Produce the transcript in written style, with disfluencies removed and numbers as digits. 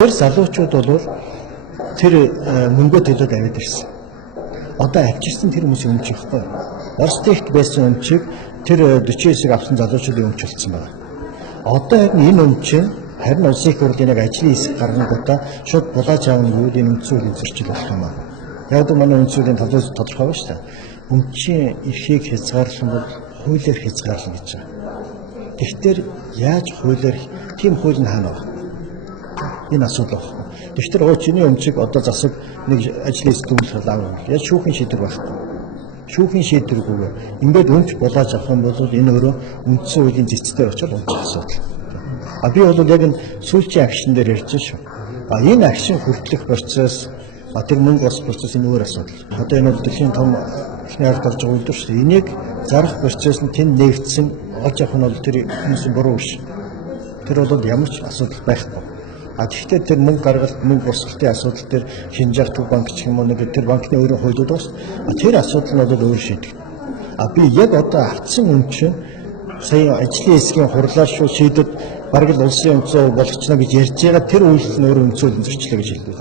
Тэр залуучууд бол тэр мөнгөө төлөөд аваад ирсэн. Одоо авчирсан тэр хүмүүсийн өмч ихгүй. Орос техт байсан өмчийг тэр 49-ыг авсан залуучуудын өмч болсон байна. Одоо яг энэ өмч харин улсын их хурлын яг ажлын хэсэг гаргангуудаа шууд булааж авах нь юу энэ үндсэн үеийн зөрчил болох юм аа. Яг л манай үндсэн үеийн талаас тодорхой байна шүү дээ. Өмчийн эрхийг хязгаарлах нь бол хуулиар хязгаарлах гэж байна. Гэхдээ яаж хуулиар тийм хууль нь хаана вэ? Энэ асуудал байна. Тэгэхээр чиний өмчийг одоо засаг нэг ажлын хэсэг төлөвлөлт авах. Яаж шүүхийн шийдвэр байхгүй. Шүүхийн шийдвэргүйгээр ингээд өмч булааж авах юм бол энэ өөрөө үндсэн хуулийн зэцтэй очоод өмчих асуудал. Би бол яг энэ сүүлчийн агшин дээр ярьж шүү. Энэ агшин хүртэлх процесс тэр мөнгө бос процесс энэ өөр асуудал. Одоо энэ бол дэлхийн том ихний ард болж байгаа үйлдвэр шүү. Энийг зарах процесс нь тэнд нэгдсэн олж авах нь бол тэр хүмүүсийн буруу биш. Тэр бол ямар ч асуудал байхгүй. Гэхдээ тэр мөнгө гаргалт, мөнгө босгалтын асуудал дээр Шинжаах төв банк ч юм уу нэг тэр банкны өөрийн хуулиуд бас тэр асуудал нь бол өөр шийдэх. Би яг одоо автсан өмч сая ажлын хэсгийн хурлаар шууд шийдэд бараг л улсын өмчөө болгочихно гэж ярьж байгаа тэр үйлс нь өөрөө өмцөөлөн зөрчлөө гэж хэлдэг.